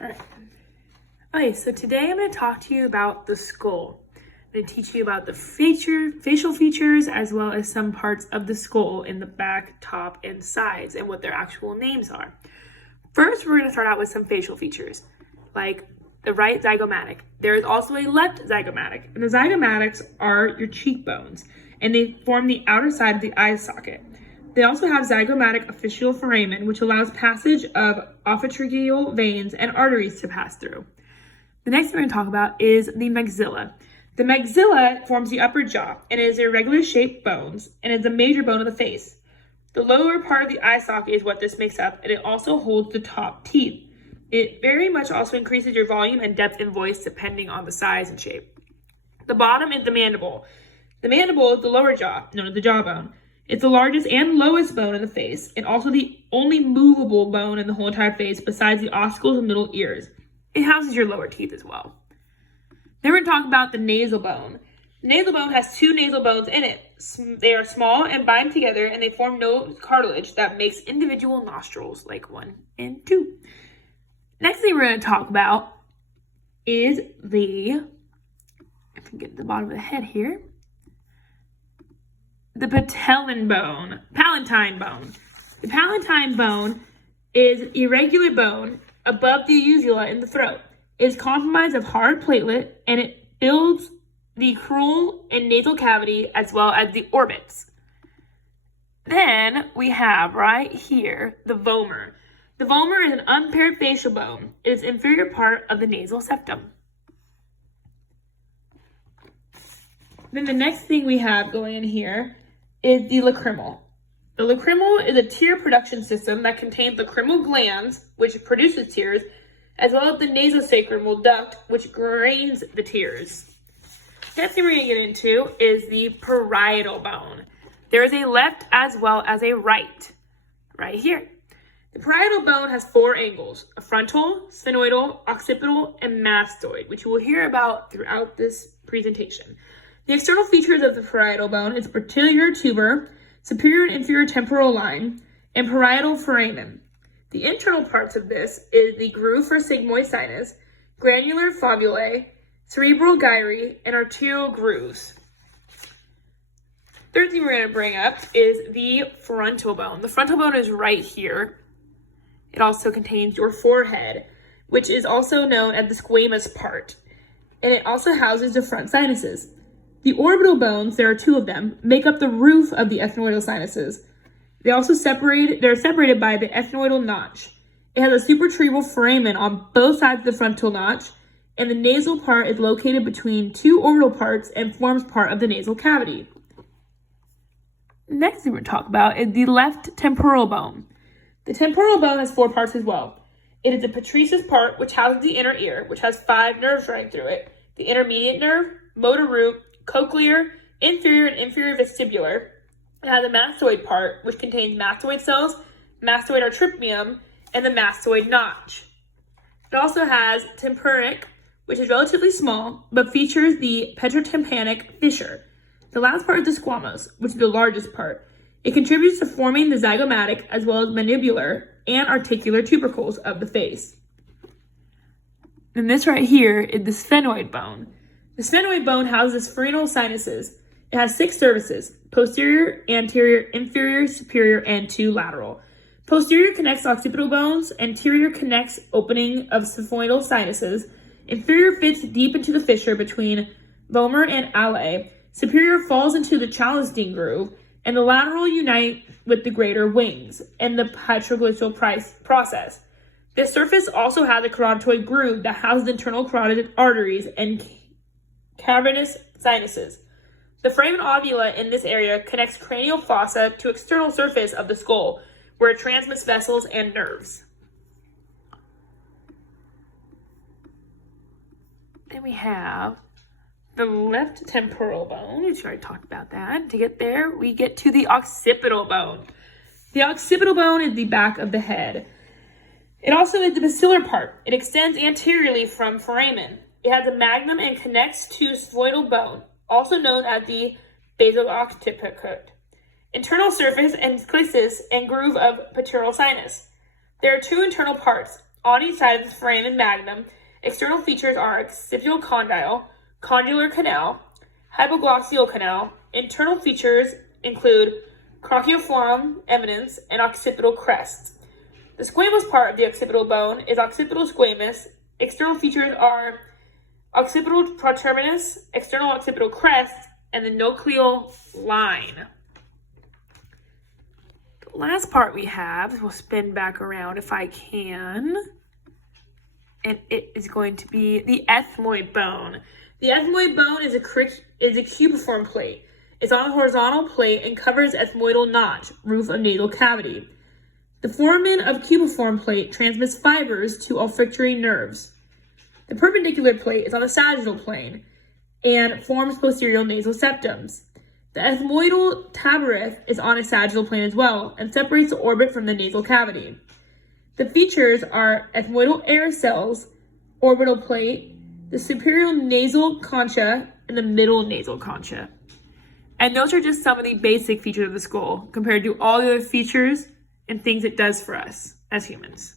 All right. Okay, so today I'm going to talk to you about the skull. I'm going to teach you about the facial features as well as some parts of the skull in the back, top, and sides and what their actual names are. First, we're going to start out with some facial features, like the right zygomatic. There is also a left zygomatic, and the zygomatics are your cheekbones, and they form the outer side of the eye socket. They also have zygomatic official foramen, which allows passage of ophiotracheal veins and arteries to pass through. The next thing we're going to talk about is the maxilla. The maxilla forms the upper jaw and is irregular shaped bones and is a major bone of the face. The lower part of the eye socket is what this makes up, and it also holds the top teeth. It very much also increases your volume and depth in voice depending on the size and shape. The bottom is the mandible. The mandible is the lower jaw, known as the jawbone. It's the largest and lowest bone in the face, and also the only movable bone in the whole entire face besides the ossicles and middle ears. It houses your lower teeth as well. Then we're going to talk about the nasal bone. The nasal bone has two nasal bones in it. They are small and bind together, and they form nose cartilage that makes individual nostrils, like 1 and 2. Next thing we're going to talk about is if we get to the bottom of the head here, the palatine bone. The palatine bone is irregular bone above the uvula in the throat. It is comprised of hard platelet, and it builds the crural and nasal cavity as well as the orbits. Then we have right here the vomer. The vomer is an unpaired facial bone. It is the inferior part of the nasal septum. Then the next thing we have going in here is the lacrimal. The lacrimal is a tear production system that contains lacrimal glands, which produces tears, as well as the nasosacral duct, which drains the tears. Next thing we're going to get into is the parietal bone. There is a left as well as a right here. The parietal bone has 4 angles: a frontal, sphenoidal, occipital, and mastoid, which you will hear about throughout this presentation. The external features of the parietal bone is posterior tuber, superior and inferior temporal line, and parietal foramen. The internal parts of this is the groove for sigmoid sinus, granular fovulae, cerebral gyri, and arterial grooves. Third thing we're going to bring up is the frontal bone. The frontal bone is right here. It also contains your forehead, which is also known as the squamous part, and it also houses the front sinuses. The orbital bones, there are 2 of them, make up the roof of the ethmoidal sinuses. They're separated by the ethmoidal notch. It has a supracerebral foramen on both sides of the frontal notch, and the nasal part is located between 2 orbital parts and forms part of the nasal cavity. Next thing we're going to talk about is the left temporal bone. The temporal bone has 4 parts as well. It is the petrous part, which houses the inner ear, which has 5 nerves running through it: the intermediate nerve, motor root, cochlear, inferior and inferior vestibular. It has a mastoid part, which contains mastoid cells, mastoid atrium, and the mastoid notch. It also has tympanic, which is relatively small, but features the petrotympanic fissure. The last part is the squamous, which is the largest part. It contributes to forming the zygomatic as well as mandibular and articular tubercles of the face. And this right here is the sphenoid bone. The sphenoid bone houses pharyngeal sinuses. It has 6 surfaces: posterior, anterior, inferior, superior, and 2 lateral. Posterior connects occipital bones, anterior connects opening of sphenoidal sinuses, inferior fits deep into the fissure between vomer and alae, superior falls into the Chalcedine groove, and the lateral unite with the greater wings and the petroglycal process. This surface also has a carotid groove that houses internal carotid arteries and cavernous sinuses. The foramen ovula in this area connects cranial fossa to external surface of the skull, where it transmits vessels and nerves. Then we have the left temporal bone, which I already talked about that. To get there, we get to the occipital bone. The occipital bone is the back of the head. It also is the basilar part. It extends anteriorly from foramen. It has a magnum and connects to sphenoidal bone, also known as the basal occiput. Internal surface and clysis and groove of pectoral sinus. There are 2 internal parts: on each side of the foramen and magnum. External features are occipital condyle, condylar canal, hypoglosseal canal. Internal features include crocioforum eminence and occipital crest. The squamous part of the occipital bone is occipital squamous. External features are occipital proterminus, external occipital crest, and the nucleal line. The last part we have, we'll spin back around if I can, and it is going to be the ethmoid bone. The ethmoid bone is a cubiform plate. It's on a horizontal plate and covers ethmoidal notch, roof of nasal cavity. The foramen of cubiform plate transmits fibers to olfactory nerves. The perpendicular plate is on the sagittal plane and forms posterior nasal septums. The ethmoidal tabareth is on a sagittal plane as well and separates the orbit from the nasal cavity. The features are ethmoidal air cells, orbital plate, the superior nasal concha, and the middle nasal concha. And those are just some of the basic features of the skull compared to all the other features and things it does for us as humans.